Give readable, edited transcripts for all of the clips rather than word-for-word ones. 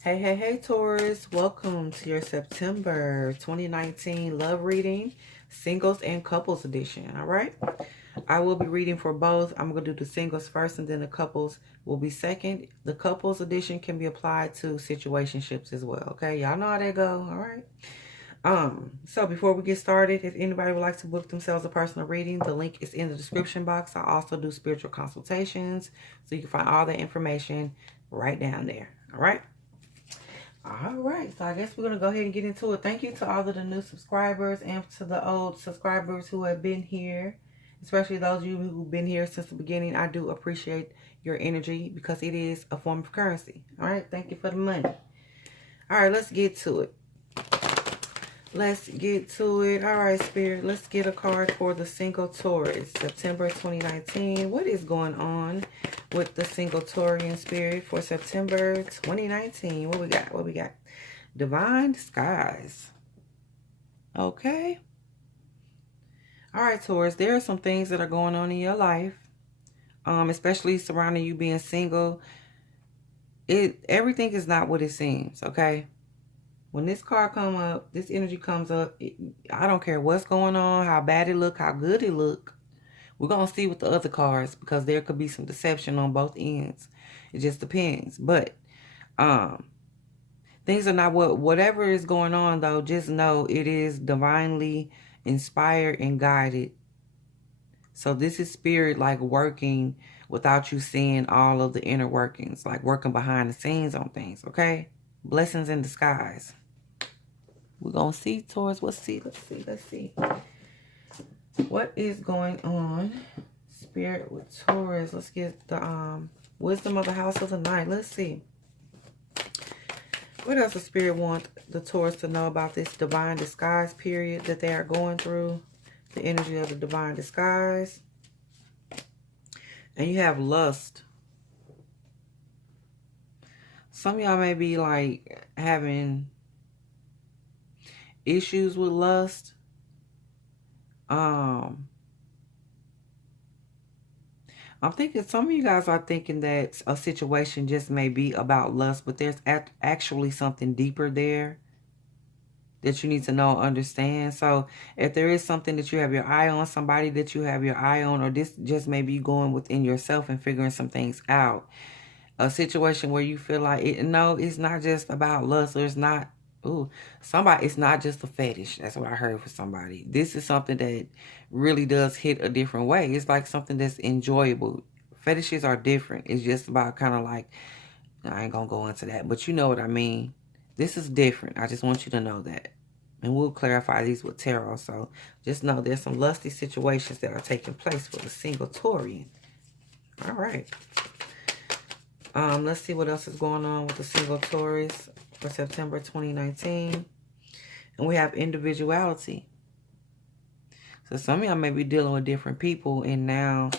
Hey, Taurus. Welcome to your September 2019 love reading, singles and couples edition. All right. I will be reading for both. I'm going to do the singles first and then the couples will be second. The couples edition can be applied to situationships as well. Okay. Y'all know how they go. All right. So before we get started, if anybody would like to book themselves a personal reading, the link is in the description box. I also do spiritual consultations, so you can find all that information right down there. All right. All right, so I guess we're going to go ahead and get into it. Thank you to all of the new subscribers and to the old subscribers who have been here, especially those of you who've been here since the beginning. I do appreciate your energy because it is a form of currency. All right, thank you for the money. All right, let's get to it. Let's get to it. All right, Spirit, let's get a card for the single Taurus, September 2019. What is going on with the single Taurian Spirit for September 2019? What we got? What we got? Divine Disguise. Okay. All right, Taurus, there are some things that are going on in your life, especially surrounding you being single. Everything is not what it seems, okay? When this card come up, this energy comes up, I don't care what's going on, how bad it look, how good it look. We're going to see with the other cards because there could be some deception on both ends. It just depends. But things are not whatever is going on, though, just know it is divinely inspired and guided. So this is spirit like working without you seeing all of the inner workings, like working behind the scenes on things, okay? Blessings in disguise. We're going to see, Taurus. Let's see. What is going on, Spirit, with Taurus? Let's get the wisdom of the house of the night. Let's see. What else does Spirit want the Taurus to know about this divine disguise period that they are going through? The energy of the divine disguise. And you have lust. Some of y'all may be like having issues with lust. I'm thinking some of you guys are thinking that a situation just may be about lust, but there's actually something deeper there that you need to know and understand. So if there is something that you have your eye on, somebody that you have your eye on, or this just may be going within yourself and figuring some things out. A situation where you feel like, no, it's not just about lust, or it's not, it's not just a fetish. That's what I heard for somebody. This is something that really does hit a different way. It's like something that's enjoyable. Fetishes are different. It's just about kind of like, I ain't gonna go into that, but you know what I mean. This is different. I just want you to know that. And we'll clarify these with tarot. So just know there's some lusty situations that are taking place for the single Taurian. All right. Let's see what else is going on with the single Taurus for September 2019. And we have individuality. So some of y'all may be dealing with different people, and now,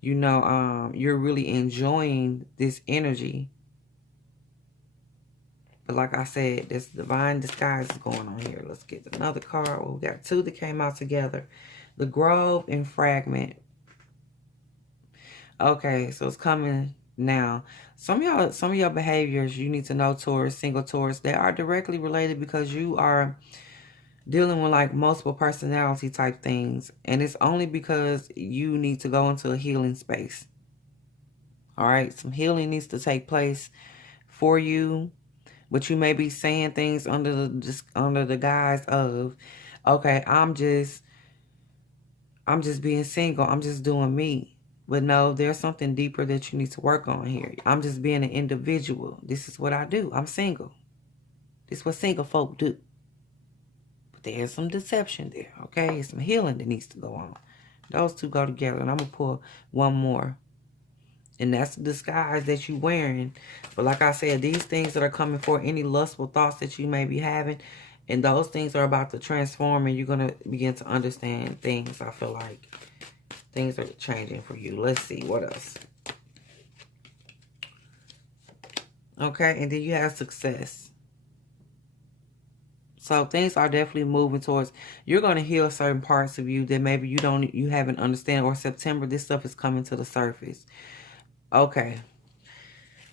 you know, you're really enjoying this energy. But like I said, this divine disguise is going on here. Let's get another card. Well, we got two that came out together. The Grove and Fragment. Okay, so it's coming now. Some of your behaviors, you need to know, Taurus, single Taurus, they are directly related because you are dealing with like multiple personality type things. And it's only because you need to go into a healing space. All right, some healing needs to take place for you. But you may be saying things under the guise of, okay, I'm just being single. I'm just doing me. But no, there's something deeper that you need to work on here. I'm just being an individual. This is what I do. I'm single. This is what single folk do. But there's some deception there, okay? There's some healing that needs to go on. Those two go together. And I'm going to pull one more. And that's the disguise that you're wearing. But like I said, these things that are coming for any lustful thoughts that you may be having, and those things are about to transform, and you're going to begin to understand things. I feel like things are changing for you. Let's see. What else? Okay. And then you have success. So things are definitely moving towards, you're going to heal certain parts of you that maybe you haven't understand, or September, this stuff is coming to the surface. Okay.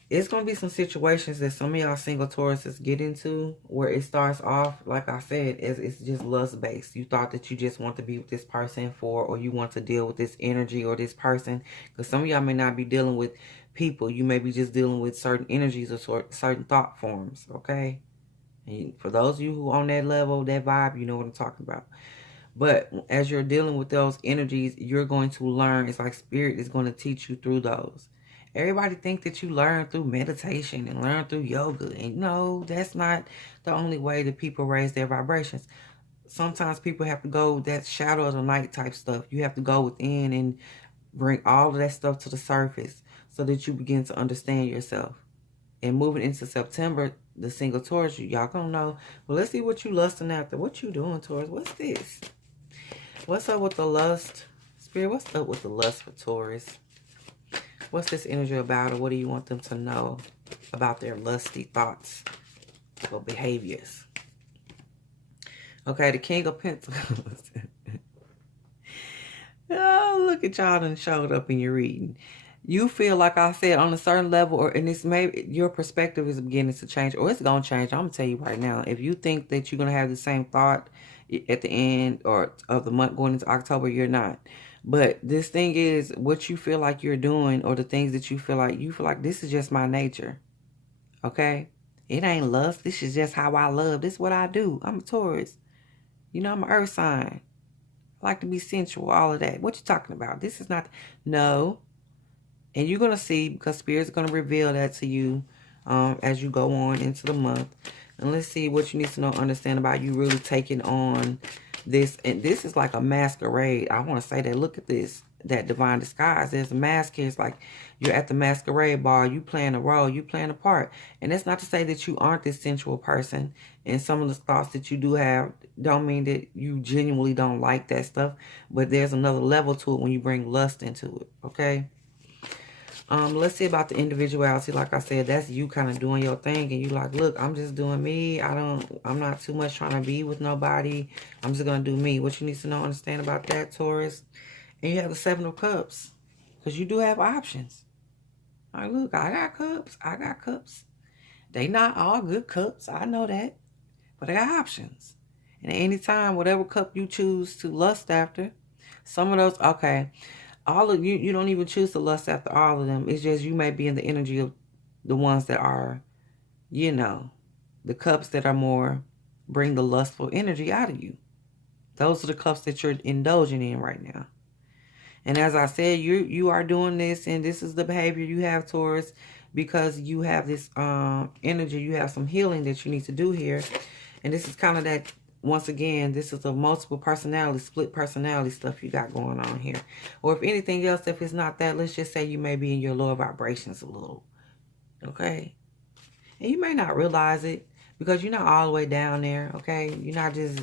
It's going to be some situations that some of y'all single Tauruses get into where it starts off, like I said, as it's just lust-based. You thought that you just want to be with this person or you want to deal with this energy or this person. Because some of y'all may not be dealing with people. You may be just dealing with certain energies or certain thought forms, okay? And for those of you who on that level, that vibe, you know what I'm talking about. But as you're dealing with those energies, you're going to learn. It's like spirit is going to teach you through those. Everybody think that you learn through meditation and learn through yoga. And no, that's not the only way that people raise their vibrations. Sometimes people have to go that shadow of the night type stuff. You have to go within and bring all of that stuff to the surface so that you begin to understand yourself. And moving into September, the single Taurus, y'all gonna know. Well, let's see what you lusting after. What you doing, Taurus? What's this? What's up with the lust? Spirit, what's up with the lust for Taurus? What's this energy about, or what do you want them to know about their lusty thoughts or behaviors? Okay, the King of Pentacles. Oh, look at y'all done showed up in your reading. You feel like I said on a certain level, or and it's maybe your perspective is beginning to change, or it's gonna change. I'm gonna tell you right now. If you think that you're gonna have the same thought at the end or of the month going into October, you're not. But this thing is what you feel like you're doing, or the things that you feel like this is just my nature. Okay? It ain't lust. This is just how I love. This is what I do. I'm a Taurus. You know, I'm an earth sign. I like to be sensual, all of that. What you talking about? This is not, no. And you're going to see, because Spirit's going to reveal that to you as you go on into the month. And let's see what you need to know, understand about you really taking on this. And this is like a masquerade. I want to say that, look at this, that divine disguise. There's a mask here. It's like you're at the masquerade ball. You playing a role. You playing a part. And that's not to say that you aren't this sensual person. And some of the thoughts that you do have don't mean that you genuinely don't like that stuff. But there's another level to it when you bring lust into it. Okay? Let's see about the individuality. Like I said, that's you kind of doing your thing, and you like, look, I'm just doing me. I'm not too much trying to be with nobody. I'm just gonna do me. What you need to know, understand about that, Taurus. And you have the Seven of Cups, because you do have options. Like, look, I got cups. I got cups. They not all good cups. I know that, but I got options. And at any time, whatever cup you choose to lust after, some of those, okay. All of you don't even choose to lust after all of them. It's just you may be in the energy of the ones that are, you know, the cups that are more, bring the lustful energy out of you. Those are the cups that you're indulging in right now. And as I said, you are doing this, and this is the behavior you have, Taurus, because you have this energy. You have some healing that you need to do here. And this is kind of that, once again, this is a multiple personality, split personality stuff you got going on here. Or if anything else, if it's not that, let's just say you may be in your lower vibrations a little. Okay? And you may not realize it because you're not all the way down there. Okay? You're not just...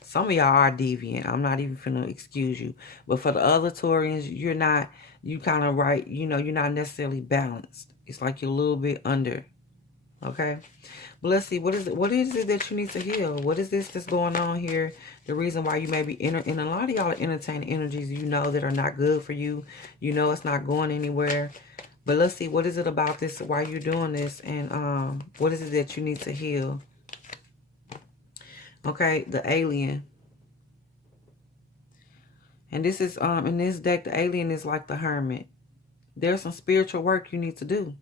Some of y'all are deviant. I'm not even finna excuse you. But for the other Taurians, you're not... You kind of right... You know, you're not necessarily balanced. It's like you're a little bit under. Okay? But let's see, what is it that you need to heal? What is this that's going on here? The reason why you may be and a lot of y'all are entertaining energies you know that are not good for you. You know it's not going anywhere. But let's see, what is it about this, why you're doing this, and what is it that you need to heal? Okay, the alien. And this is in this deck, the alien is like the hermit. There's some spiritual work you need to do.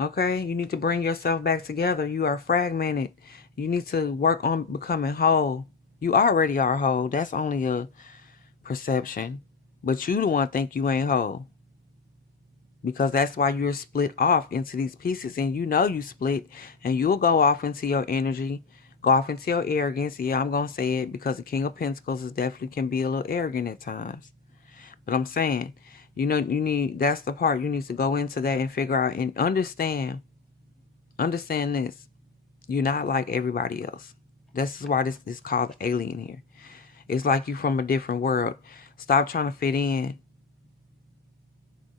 Okay, you need to bring yourself back together. You are fragmented. You need to work on becoming whole. You already are whole. That's only a perception. But you the one think you ain't whole. Because that's why you're split off into these pieces. And you know you split. And you'll go off into your energy. Go off into your arrogance. Yeah, I'm going to say it. Because the King of Pentacles is definitely can be a little arrogant at times. But I'm saying... You know, that's the part you need to go into that and figure out and understand this. You're not like everybody else. This is why this is called alien here. It's like you from a different world. Stop trying to fit in.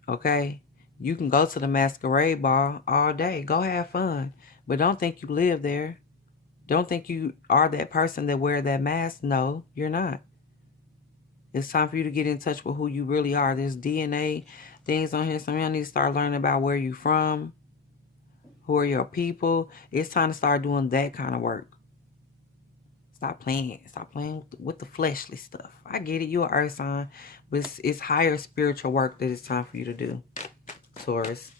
Okay? You can go to the masquerade ball all day. Go have fun. But don't think you live there. Don't think you are that person that wear that mask. No, you're not. It's time for you to get in touch with who you really are. There's DNA things on here. Some of y'all need to start learning about where you from. Who are your people? It's time to start doing that kind of work. Stop playing. Stop playing with the fleshly stuff. I get it. You're an earth sign. But it's higher spiritual work that it's time for you to do, Taurus.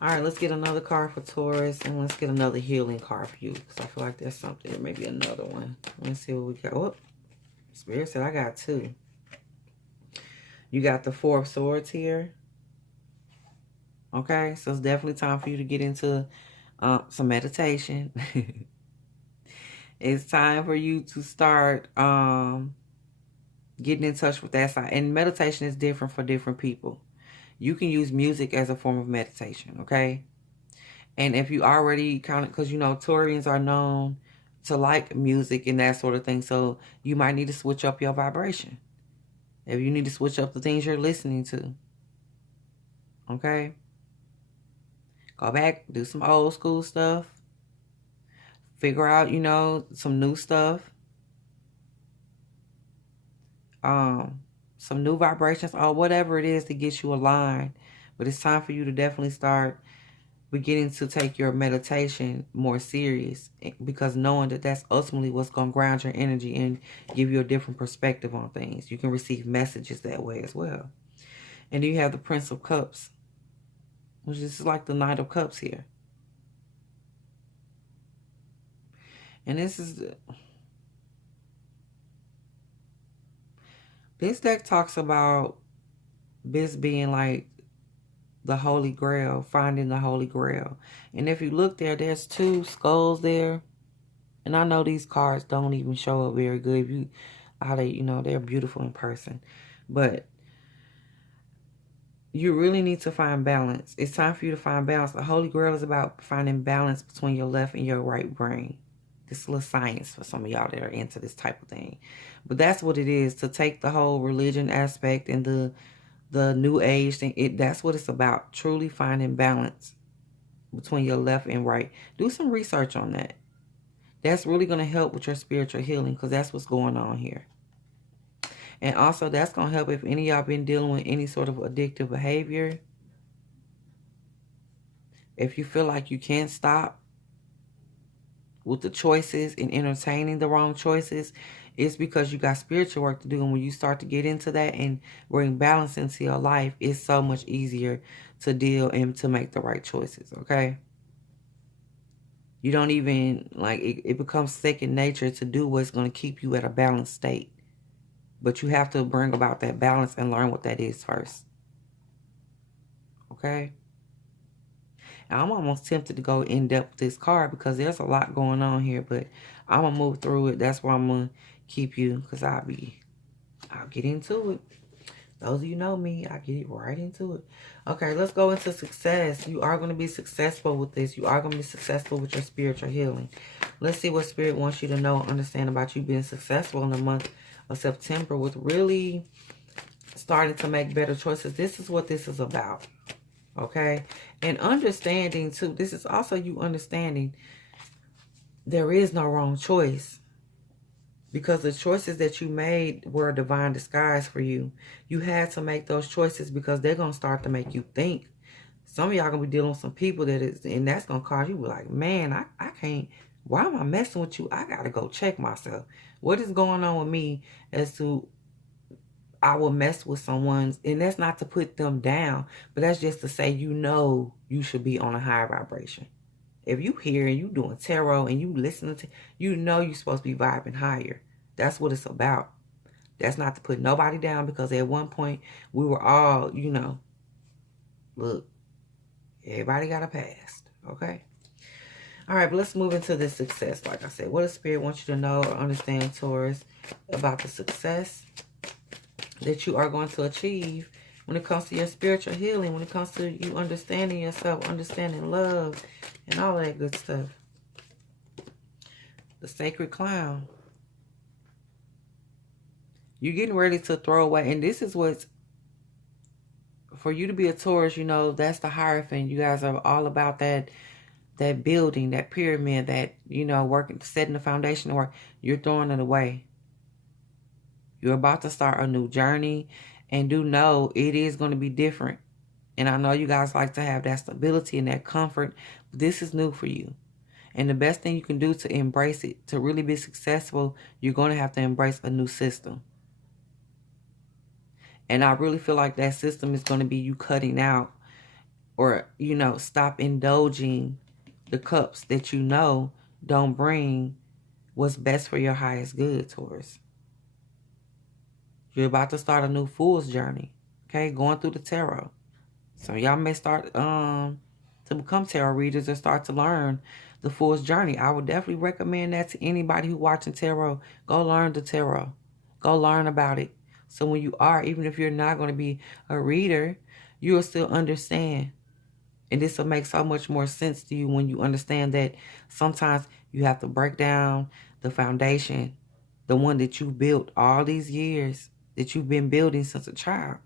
All right, let's get another card for Taurus. And let's get another healing card for you. Because I feel like there's something. There may be another one. Let's see what we got. Oh, Spirit said I got two. You got the Four of Swords here. Okay, so it's definitely time for you to get into some meditation. It's time for you to start getting in touch with that side. And meditation is different for different people. You can use music as a form of meditation, okay? And if you already kind of, because you know, Taurians are known to like music and that sort of thing. So you might need to switch up your vibration. If you need to switch up the things you're listening to. Okay? Go back, do some old school stuff. Figure out, you know, some new stuff. Some new vibrations or whatever it is to get you aligned. But it's time for you to definitely start beginning to take your meditation more serious, because knowing that that's ultimately what's going to ground your energy and give you a different perspective on things. You can receive messages that way as well. And then you have the Prince of Cups, which is like the Knight of Cups here. And this deck talks about this being like the Holy Grail, finding the Holy Grail. And if you look there, there's two skulls there. And I know these cards don't even show up very good. They're beautiful in person. But you really need to find balance. It's time for you to find balance. The Holy Grail is about finding balance between your left and your right brain. This is a little science for some of y'all that are into this type of thing. But that's what it is, to take the whole religion aspect and the new age thing. That's what it's about. Truly finding balance between your left and right. Do some research on that. That's really going to help with your spiritual healing, because that's what's going on here. And also, that's going to help if any of y'all been dealing with any sort of addictive behavior. If you feel like you can't stop with the choices and entertaining the wrong choices, it's because you got spiritual work to do. And when you start to get into that and bring balance into your life, it's so much easier to deal and to make the right choices, okay? You don't even, it becomes second nature to do what's going to keep you at a balanced state. But you have to bring about that balance and learn what that is first. Okay? And I'm almost tempted to go in depth with this card because there's a lot going on here, but I'm going to move through it. That's why I'm going to keep you, because I'll get into it. Those of you know me, I get right into it. Okay, let's go into success. You are going to be successful with this. You are going to be successful with your spiritual healing. Let's see what Spirit wants you to know and understand about you being successful in the month of September with really starting to make better choices. This is what this is about. Okay? And understanding, too, this is also you understanding there is no wrong choice. Because the choices that you made were a divine disguise for you. You had to make those choices because they're going to start to make you think. Some of y'all going to be dealing with some people and that's going to cause you to be like, man, I can't, why am I messing with you? I got to go check myself. What is going on with me as to I will mess with someone? And that's not to put them down, but that's just to say, you should be on a higher vibration. If you hear and you doing tarot and you listening to, you're supposed to be vibing higher. That's what it's about. That's not to put nobody down, because at one point we were all, look, everybody got a past, okay? All right, but let's move into this success. Like I said, what does Spirit want you to know or understand, Taurus, about the success that you are going to achieve when it comes to your spiritual healing, when it comes to you understanding yourself, understanding love, and all that good stuff. The Sacred Clown. You're getting ready to throw away. And this is what's, for you to be a Taurus, that's the Hierophant. You guys are all about that building, that pyramid, that, working, setting the foundation to work. You're throwing it away. You're about to start a new journey. And do know it is going to be different. And I know you guys like to have that stability and that comfort. But this is new for you. And the best thing you can do to embrace it, to really be successful, you're going to have to embrace a new system. And I really feel like that system is going to be you cutting out or, stop indulging the cups that don't bring what's best for your highest good, Taurus. You're about to start a new fool's journey, okay? Going through the tarot. So y'all may start to become tarot readers or start to learn the fool's journey. I would definitely recommend that to anybody who's watching tarot. Go learn the tarot. Go learn about it. So when you are, even if you're not going to be a reader, you will still understand. And this will make so much more sense to you when you understand that sometimes you have to break down the foundation, the one that you built all these years, that you've been building since a child.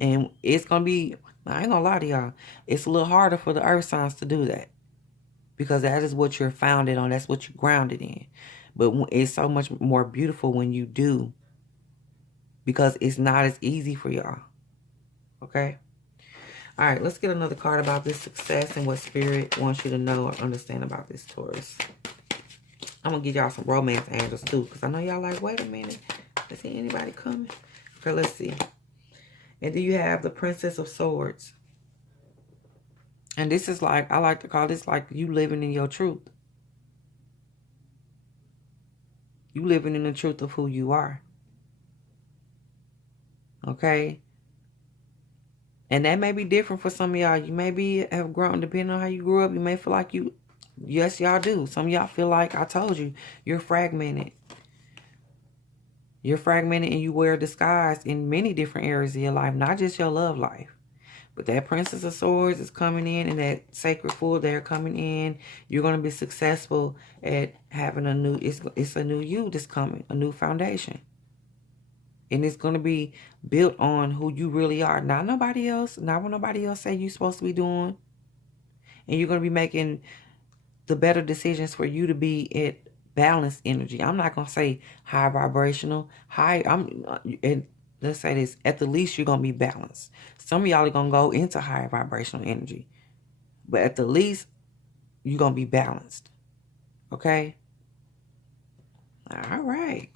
And it's going to be, I ain't going to lie to y'all, it's a little harder for the earth signs to do that. Because that is what you're founded on. That's what you're grounded in. But it's so much more beautiful when you do. Because it's not as easy for y'all. Okay? All right, let's get another card about this success and what Spirit wants you to know or understand about this, Taurus. I'm going to give y'all some romance angels, too. Because I know y'all like, wait a minute. Is there anybody coming? Okay, let's see. And then you have the Princess of Swords. And this is like, I like to call this like you living in your truth. You living in the truth of who you are. Okay? And that may be different for some of y'all. You may have grown, depending on how you grew up, you may feel like yes, y'all do. Some of y'all feel like, I told you, you're fragmented. You're fragmented and you wear a disguise in many different areas of your life, not just your love life. But that Princess of Swords is coming in, and that Sacred Fool, they're coming in. You're going to be successful at having a new, it's a new you that's coming, a new foundation. And it's going to be built on who you really are. Not nobody else. Not what nobody else say you're supposed to be doing. And you're going to be making the better decisions for you to be at balanced energy. I'm not going to say high vibrational. And let's say this. At the least, you're going to be balanced. Some of y'all are going to go into higher vibrational energy. But at the least, you're going to be balanced. Okay? All right.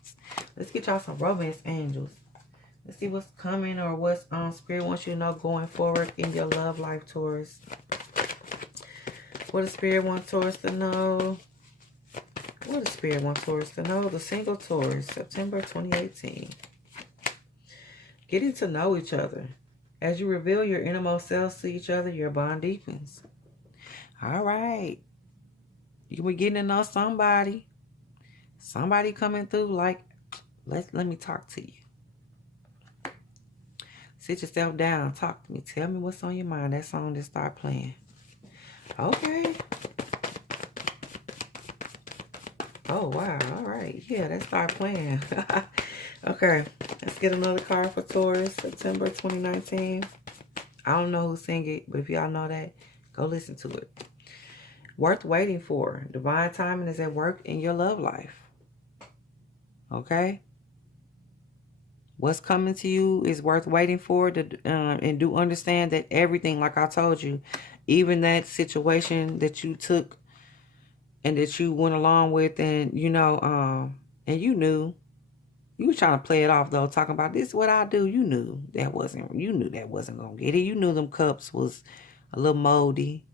Let's get y'all some romance angels. Let's see what's coming or what's Spirit wants you to know going forward in your love life, Taurus. What does Spirit want Taurus to know? What does Spirit want Taurus to know? The single Taurus, September 2018. Getting to know each other. As you reveal your innermost selves to each other, your bond deepens. All right. You were getting to know somebody. Somebody coming through like, let me talk to you. Sit yourself down. Talk to me. Tell me what's on your mind. That song just start playing. Okay. Oh, wow. All right. Yeah, that start playing. Okay. Let's get another card for Taurus, September 2019. I don't know who sang it, but if y'all know that, go listen to it. Worth waiting for. Divine timing is at work in your love life. Okay? What's coming to you is worth waiting for. And do understand that everything, like I told you, even that situation that you took and that you went along with, and and you knew, you were trying to play it off though, talking about this is what I do. You knew that wasn't gonna get it. You knew them cups was a little moldy.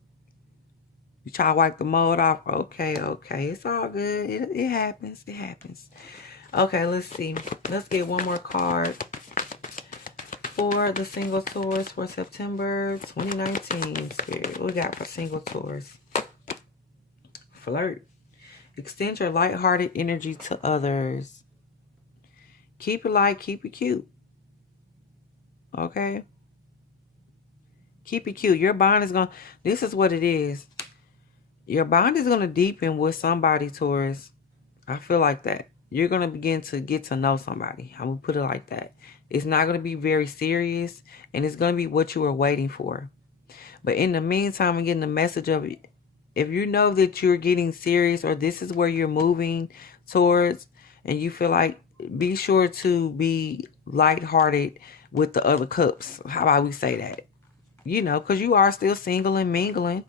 You try to wipe the mold off. Okay, it's all good. It happens. It happens. Okay, let's see. Let's get one more card for the single Taurus for September 2019. Spirit, what we got for single Taurus? Flirt. Extend your lighthearted energy to others. Keep it light, keep it cute. Okay? Keep it cute. Your bond is going to... This is what it is. Your bond is going to deepen with somebody, Taurus. I feel like that. You're going to begin to get to know somebody. I'm going to put it like that. It's not going to be very serious, and it's going to be what you were waiting for. But in the meantime, I'm getting the message of it. If you know that you're getting serious or this is where you're moving towards, and you feel like, be sure to be lighthearted with the other cups. How about we say that? you know, because you are still single and mingling.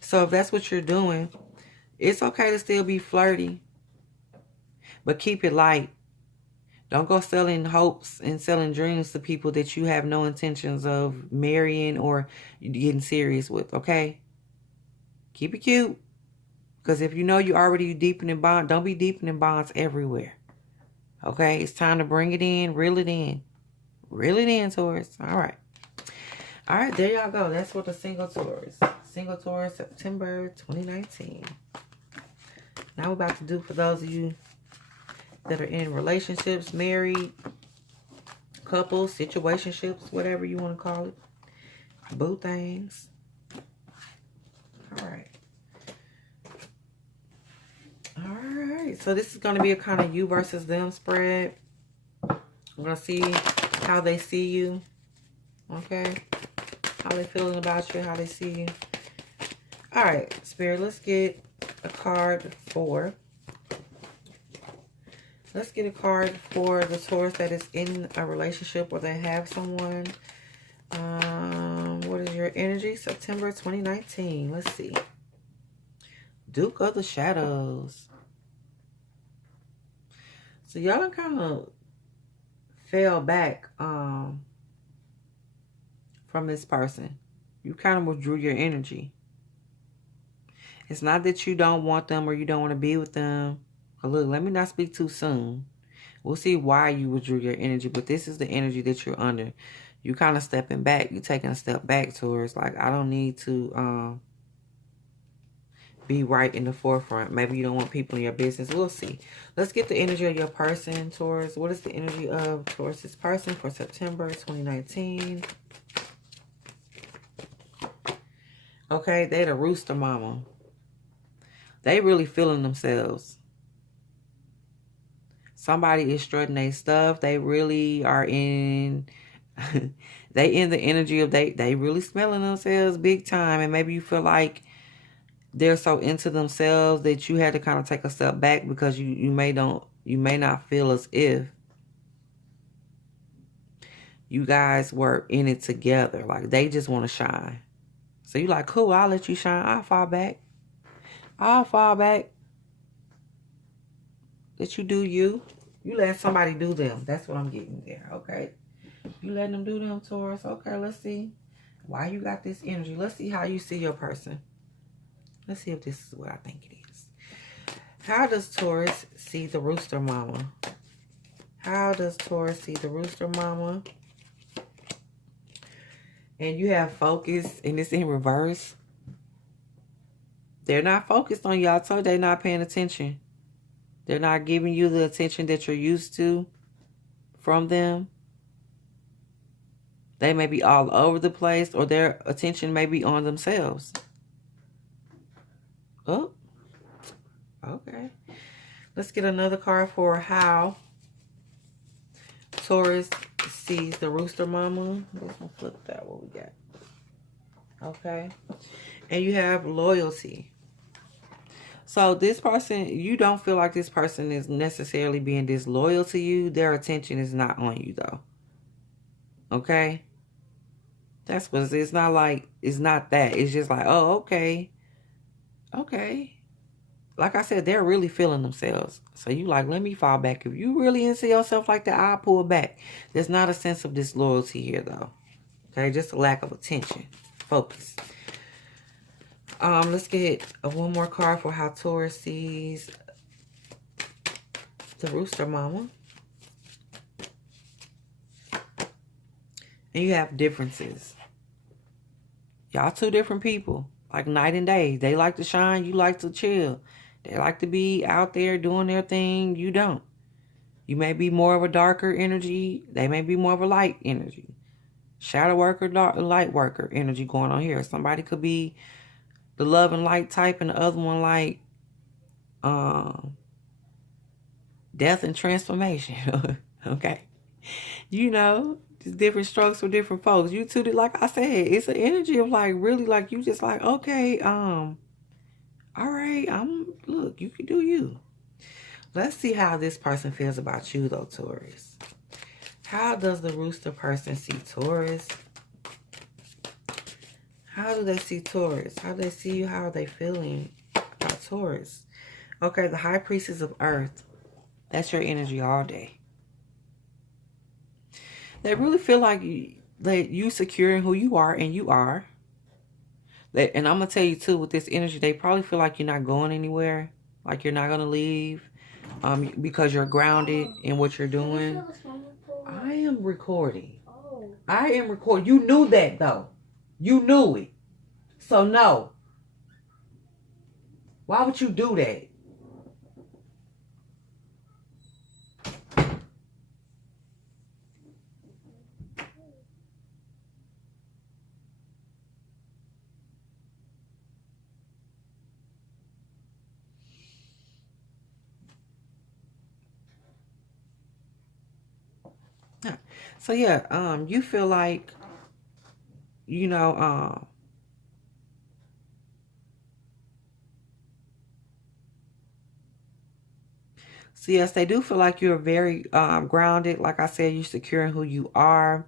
So if that's what you're doing, it's okay to still be flirty, but keep it light. Don't go selling hopes and selling dreams to people that you have no intentions of marrying or getting serious with, okay? Keep it cute. Because if you know you're already deepening bonds, don't be deepening bonds everywhere. Okay? It's time to bring it in, reel it in. Reel it in, Taurus. All right. All right, there y'all go. That's what the single Taurus. Single Taurus, September 2019. Now we're about to do for those of you that are in relationships, married, couples, situationships, whatever you want to call it. Boo things. All right. All right. So this is going to be a kind of you versus them spread. I'm going to see how they see you. Okay. How they feeling about you, how they see you. All right, Spirit, let's get a card for... Let's get a card for the Taurus that is in a relationship or they have someone. What is your energy? September 2019. Let's see. Duke of the Shadows. So y'all kind of fell back from this person. You kind of withdrew your energy. It's not that you don't want them or you don't want to be with them. Look, let me not speak too soon. We'll see why you withdrew your energy, but this is the energy that you're under. You kind of stepping back. You're taking a step back towards, like, I don't need to be right in the forefront. Maybe you don't want people in your business. We'll see. Let's get the energy of your person, Taurus. What is the energy of Taurus's person for September 2019? Okay, they're the rooster mama. They really feeling themselves. Somebody is strutting their stuff. They really are in... they in the energy of... They really smelling themselves big time. And maybe you feel like they're so into themselves that you had to kind of take a step back because you may not feel as if you guys were in it together. Like, they just want to shine. So you like, cool, I'll let you shine. I'll fall back. I'll fall back. Let you do you. You let somebody do them. That's what I'm getting there, okay? You letting them do them, Taurus. Okay, let's see why you got this energy. Let's see how you see your person. Let's see if this is what I think it is. How does Taurus see the rooster mama? How does Taurus see the rooster mama? And you have focus, and it's in reverse. They're not focused on y'all, so they're not paying attention. They're not giving you the attention that you're used to from them. They may be all over the place, or their attention may be on themselves. Oh, okay. Let's get another card for how Taurus sees the rooster mama. Let's flip that, what we got. Okay. And you have loyalty. So this person, you don't feel like this person is necessarily being disloyal to you. Their attention is not on you, though. Okay? That's what it's not like, it's not that. It's just like, oh, okay. Okay. Like I said, they're really feeling themselves. So you like, let me fall back. If you really into yourself like that, I'll pull back. There's not a sense of disloyalty here, though. Okay? Just a lack of attention. Focus. Let's get one more card for how Taurus sees the rooster mama. And you have differences. Y'all two different people. Like night and day. They like to shine. You like to chill. They like to be out there doing their thing. You don't. You may be more of a darker energy. They may be more of a light energy. Shadow worker, light worker energy going on here. Somebody could be the love and light type, and the other one like death and transformation. Okay. You know, just different strokes for different folks. You two, like I said, it's an energy of like really like you just like, okay, all right, look, you can do you. Let's see how this person feels about you though, Taurus. How does the rooster person see Taurus? How do they see Taurus? How do they see you? How are they feeling about Taurus? Okay, the High Priestess of Earth. That's your energy all day. They really feel like you securing who you are, and you are. And I'm going to tell you, too, with this energy, they probably feel like you're not going anywhere. Like you're not going to leave. Because you're grounded in what you're doing. I am recording. I am recording. You knew that, though. You knew it. So, no. Why would you do that? So, yeah, you feel like, you know, so yes, they do feel like you're very grounded. Like I said, you're securing who you are.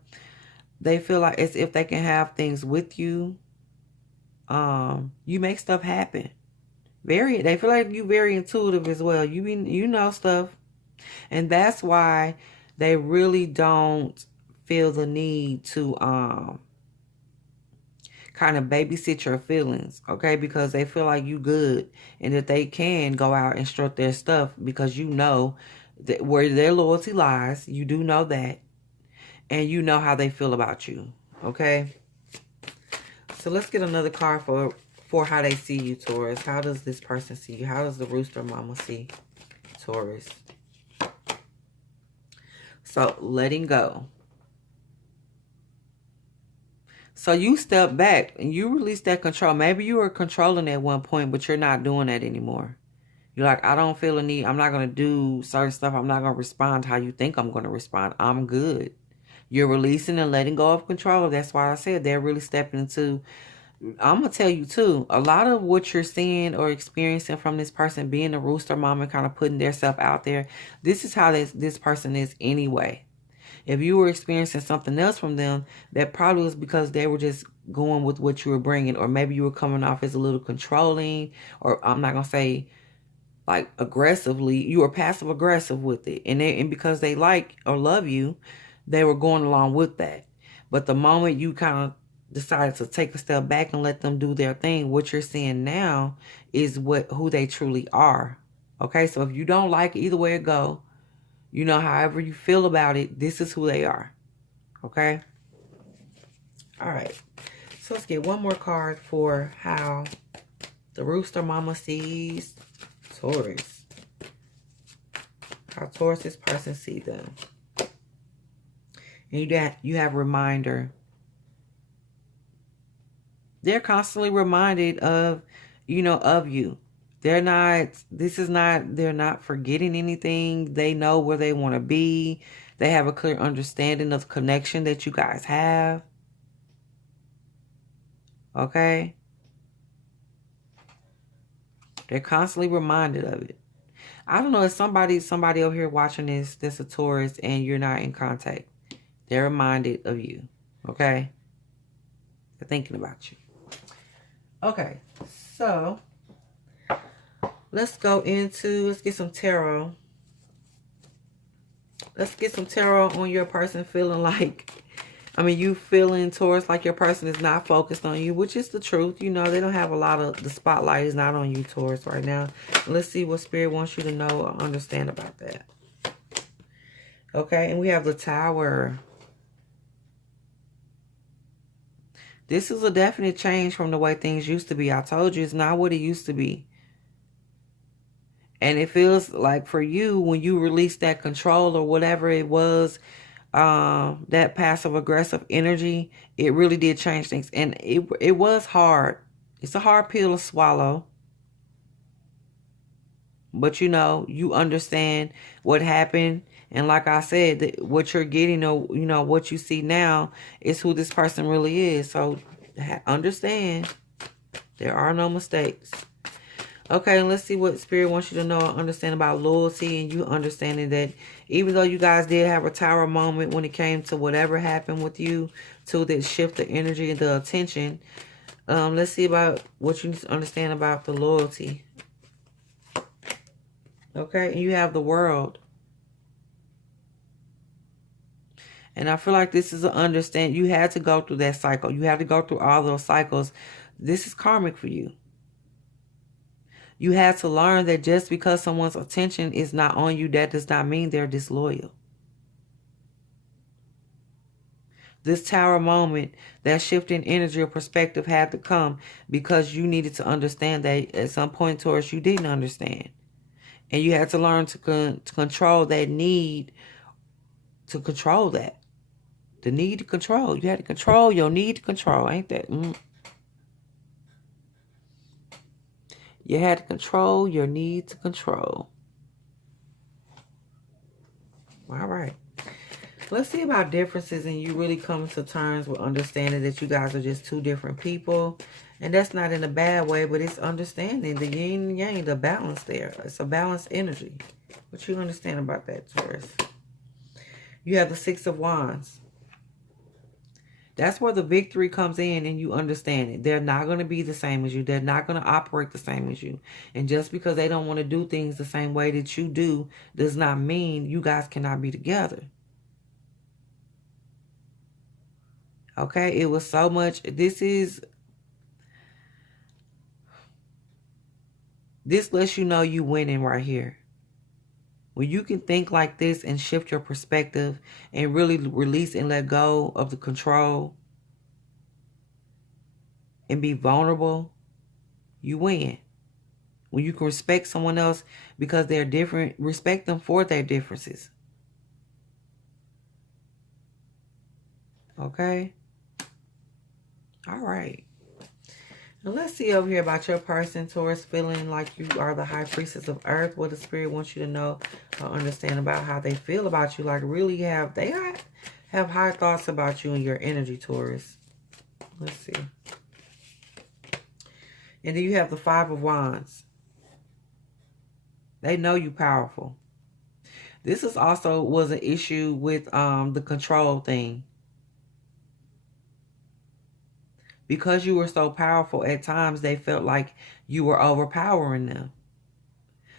They feel like as if they can have things with you. You make stuff happen. They feel like you're very intuitive as well. You know stuff. And that's why they really don't feel the need to kind of babysit your feelings, okay? Because they feel like you good and that they can go out and strut their stuff because you know that where their loyalty lies. You do know that. And you know how they feel about you, okay? So let's get another card for how they see you, Taurus. How does this person see you? How does the rooster mama see Taurus? So letting go. So you step back and you release that control. Maybe you were controlling at one point, but you're not doing that anymore. You're like, I don't feel a need. I'm not going to do certain stuff. I'm not going to respond how you think I'm going to respond. I'm good. You're releasing and letting go of control. That's why I said they're really stepping into. I'm going to tell you too, a lot of what you're seeing or experiencing from this person being a rooster mom and kind of putting their stuff out there. This is how this person is anyway. If you were experiencing something else from them, that probably was because they were just going with what you were bringing. Or maybe you were coming off as a little controlling. Or I'm not going to say like aggressively. You were passive aggressive with it. And because they like or love you, they were going along with that. But the moment you kind of decided to take a step back and let them do their thing, what you're seeing now is who they truly are. Okay, so if you don't like either way it go, you know, however you feel about it, this is who they are. Okay? All right. So let's get one more card for how the rooster mama sees Taurus. How Taurus, this person sees them. And you have reminder. They're constantly reminded of, of you. They're not forgetting anything. They know where they want to be. They have a clear understanding of the connection that you guys have. Okay? They're constantly reminded of it. I don't know if somebody over here watching this, that's a Taurus, and you're not in contact. They're reminded of you. Okay? They're thinking about you. Okay. So let's get some tarot. Let's get some tarot on your person feeling like, you feeling Taurus like your person is not focused on you, which is the truth. You know, they don't have the spotlight is not on you, Taurus, right now. Let's see what Spirit wants you to know or understand about that. Okay, and we have the Tower. This is a definite change from the way things used to be. I told you, it's not what it used to be. And it feels like for you, when you release that control or whatever it was, that passive-aggressive energy, it really did change things. And it was hard. It's a hard pill to swallow. But, you understand what happened. And like I said, what you're getting or, what you see now is who this person really is. So understand there are no mistakes. Okay, and let's see what Spirit wants you to know and understand about loyalty, and you understanding that even though you guys did have a Tower moment when it came to whatever happened with you, to that shift the energy and the attention, Let's see about what you need to understand about the loyalty. Okay, and you have the world. And I feel like this is an understand. You had to go through that cycle. You had to go through all those cycles. This is karmic for you. You had to learn that just because someone's attention is not on you, that does not mean they're disloyal. This tower moment, that shift in energy or perspective had to come because you needed to understand that at some point, Taurus, you didn't understand. And you had to learn to control that need to control that. The need to control. You had to control your need to control. Ain't that? You had to control your need to control. All right. Let's see about differences and you really come to terms with understanding that you guys are just two different people. And that's not in a bad way, but it's understanding the yin and yang, the balance there. It's a balanced energy. What you understand about that, Taurus? You have the Six of Wands. That's where the victory comes in and you understand it. They're not going to be the same as you. They're not going to operate the same as you. And just because they don't want to do things the same way that you do does not mean you guys cannot be together. Okay, it was so much. This lets you know you winning right here. When you can think like this and shift your perspective and really release and let go of the control and be vulnerable, you win. When you can respect someone else because they're different, respect them for their differences. Okay? All right. Now let's see over here about your person, Taurus, feeling like you are the high priestess of earth. What the spirit wants you to know or understand about how they feel about you. Like really have high thoughts about you and your energy, Taurus. Let's see. And then you have the Five of Wands. They know you powerful. This is also was an issue with the control thing. Because you were so powerful, at times they felt like you were overpowering them.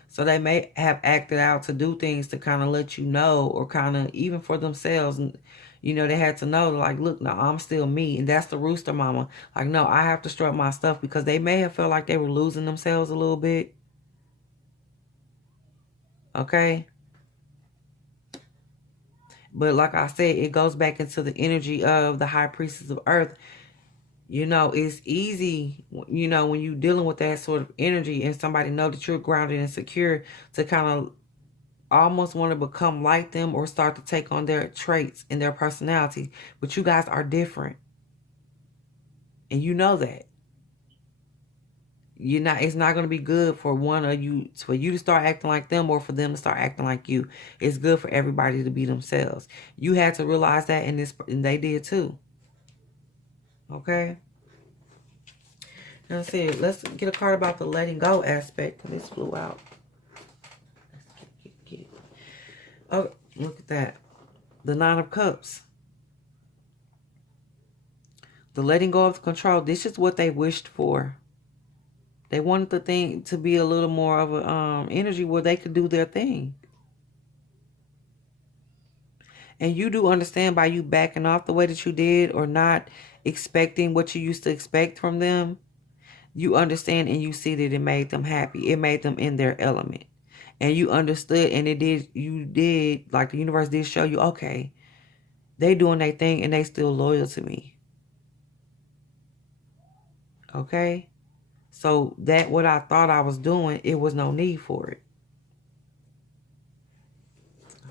So they may have acted out to do things to kind of let you know, or kind of even for themselves. And, you know, they had to know, like, look, no, I'm still me. And that's the rooster mama. Like, no, I have to strut my stuff, because they may have felt like they were losing themselves a little bit. Okay? But like I said, it goes back into the energy of the high priestess of earth. You know, it's easy, you know, when you're dealing with that sort of energy and somebody know that you're grounded and secure, to kind of almost want to become like them or start to take on their traits and their personality. But you guys are different. And you know that. It's not going to be good for one of you, for you to start acting like them or for them to start acting like you. It's good for everybody to be themselves. You had to realize that, and they did too. Okay. Now see, let's get a card about the letting go aspect. This flew out. Oh, look at that. The Nine of Cups. The letting go of the control. This is what they wished for. They wanted the thing to be a little more of a energy where they could do their thing. And you do understand, by you backing off the way that you did, or not expecting what you used to expect from them, you understand and you see that it made them happy. It made them in their element. And you understood, and you did, like the universe did show you, okay, they doing their thing and they still loyal to me. Okay? So that what I thought I was doing, it was no need for it.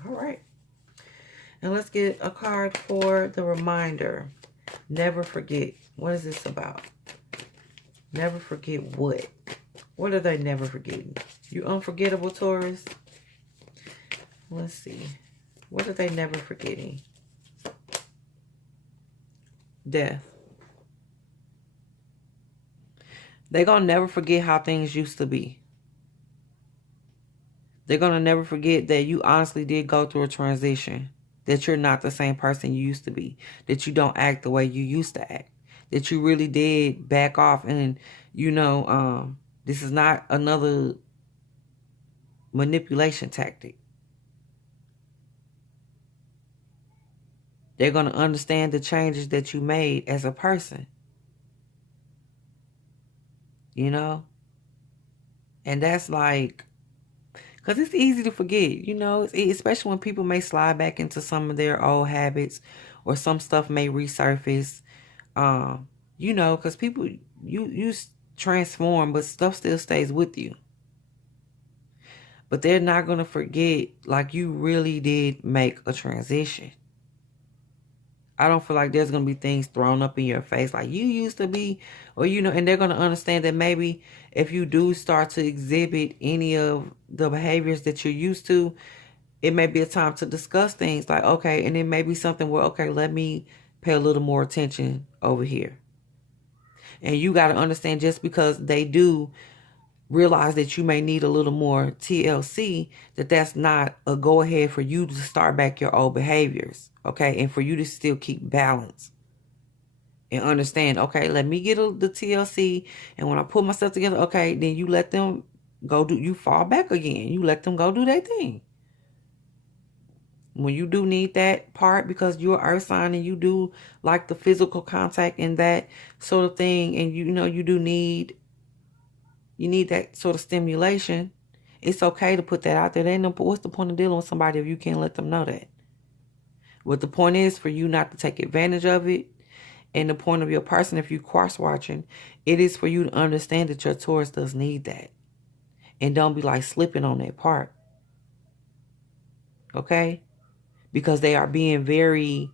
All right. And let's get a card for the reminder. Never forget. What is this about? Never forget what? What are they never forgetting? You unforgettable, Taurus? Let's see. What are they never forgetting? Death. They're going to never forget how things used to be. They're going to never forget that you honestly did go through a transition. That you're not the same person you used to be. That you don't act the way you used to act. that you really did back off, and you know, this is not another manipulation tactic. They're going to understand the changes that you made as a person. You know? And that's like, because it's easy to forget, you know, especially when people may slide back into some of their old habits, or some stuff may resurface. You know, because people, you transform, but stuff still stays with you. But they're not going to forget, like, you really did make a transition. I don't feel like there's going to be things thrown up in your face like you used to be, or, you know, and they're going to understand that maybe if you do start to exhibit any of the behaviors that you're used to, it may be a time to discuss things like, okay, and it may be something where, okay, let me pay a little more attention over here. And you got to understand, just because they do realize that you may need a little more TLC, that's not a go ahead for you to start back your old behaviors, okay? And for you to still keep balance and understand, okay, let me get the TLC, and when I put myself together, okay, then you let them go do, you fall back again. You let them go do their thing. When you do need that part, because you're earth sign and you do like the physical contact and that sort of thing, and you know you do need, you need that sort of stimulation, it's okay to put that out there. There ain't no, what's the point of dealing with somebody if you can't let them know that? What the point is for you not to take advantage of it. And the point of your person, if you cross watching, it is for you to understand that your Taurus does need that. And don't be like slipping on that part. Okay? Because they are being very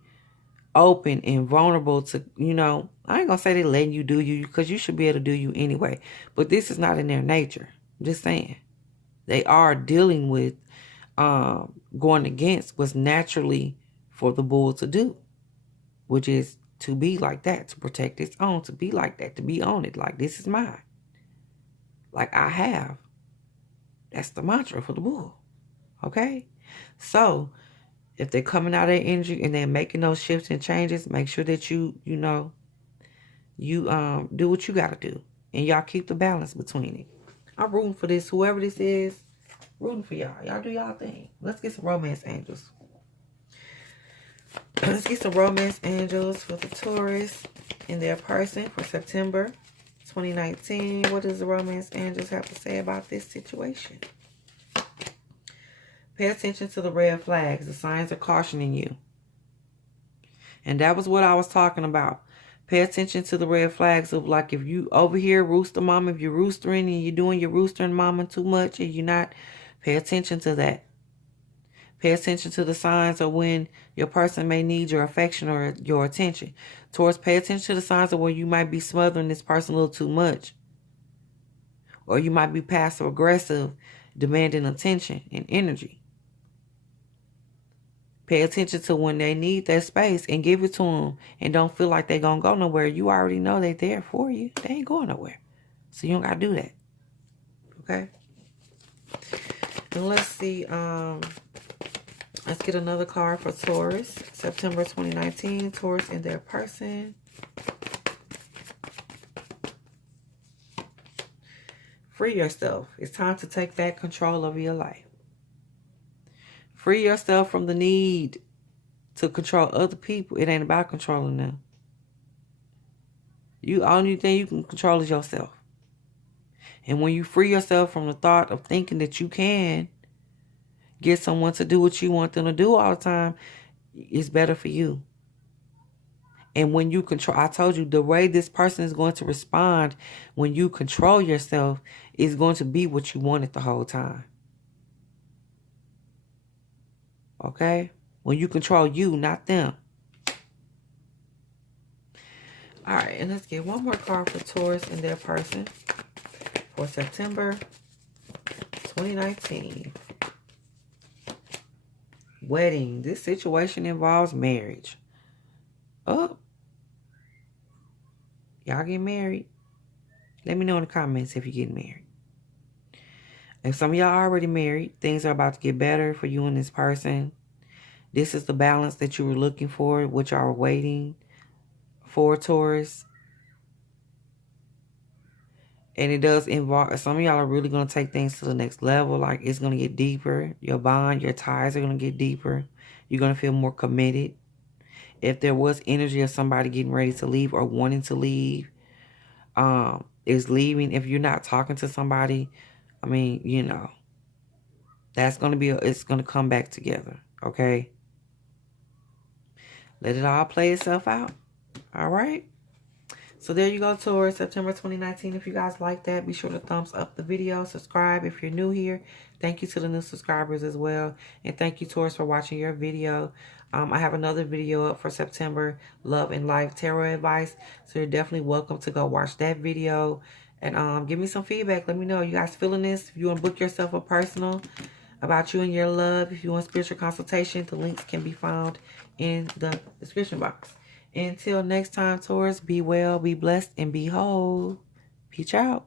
open and vulnerable to, you know, I ain't gonna say they're letting you do you, because you should be able to do you anyway. But this is not in their nature. I'm just saying. They are dealing with going against what's naturally for the bull to do, which is to be like that, to protect its own, to be like that, to be on it. Like, this is mine. Like, I have. That's the mantra for the bull. Okay? So, if they're coming out of their energy and they're making those shifts and changes, make sure that you know, you do what you got to do. And y'all keep the balance between it. I'm rooting for this. Whoever this is, rooting for y'all. Y'all do y'all thing. Let's get some romance angels. Let's get some romance angels for the Taurus and their person for September 2019. What does the romance angels have to say about this situation? Pay attention to the red flags. The signs are cautioning you. And that was what I was talking about. Pay attention to the red flags of, like, if you over here rooster mama, if you're roostering and you're doing your roostering mama too much and you're not, pay attention to that. Pay attention to the signs of when your person may need your affection or your attention. Taurus, pay attention to the signs of when you might be smothering this person a little too much. Or you might be passive aggressive, demanding attention and energy. Pay attention to when they need that space and give it to them. And don't feel like they're going to go nowhere. You already know they're there for you. They ain't going nowhere. So you don't got to do that. Okay? And let's see. Let's get another card for Taurus. September 2019. Taurus and their person. Free yourself. It's time to take back control of your life. Free yourself from the need to control other people. It ain't about controlling them. Only thing you can control is yourself. And when you free yourself from the thought of thinking that you can get someone to do what you want them to do all the time, it's better for you. And when you control, I told you, the way this person is going to respond when you control yourself is going to be what you wanted the whole time. Okay? When you control you, not them. All right, and let's get one more card for Taurus and their person for September 2019. Wedding. This situation involves marriage. Oh. Y'all get married? Let me know in the comments if you're getting married. If some of y'all are already married, things are about to get better for you and this person. This is the balance that you were looking for, which y'all were waiting for, Taurus. And it does involve, some of y'all are really going to take things to the next level. Like, it's going to get deeper. Your bond, your ties are going to get deeper. You're going to feel more committed. If there was energy of somebody getting ready to leave or wanting to leave, is leaving. If you're not talking to somebody, I mean, you know, that's going to be, it's going to come back together. Okay. Let it all play itself out. All right. So there you go, Taurus, September 2019. If you guys like that, be sure to thumbs up the video. Subscribe if you're new here. Thank you to the new subscribers as well. And thank you, Taurus, for watching your video. I have another video up for September, Love and Life Tarot Advice. So you're definitely welcome to go watch that video. And give me some feedback. Let me know. You guys feeling this? If you want to book yourself a personal about you and your love, if you want spiritual consultation, the links can be found in the description box. Until next time, Taurus, be well, be blessed, and be whole. Peace out.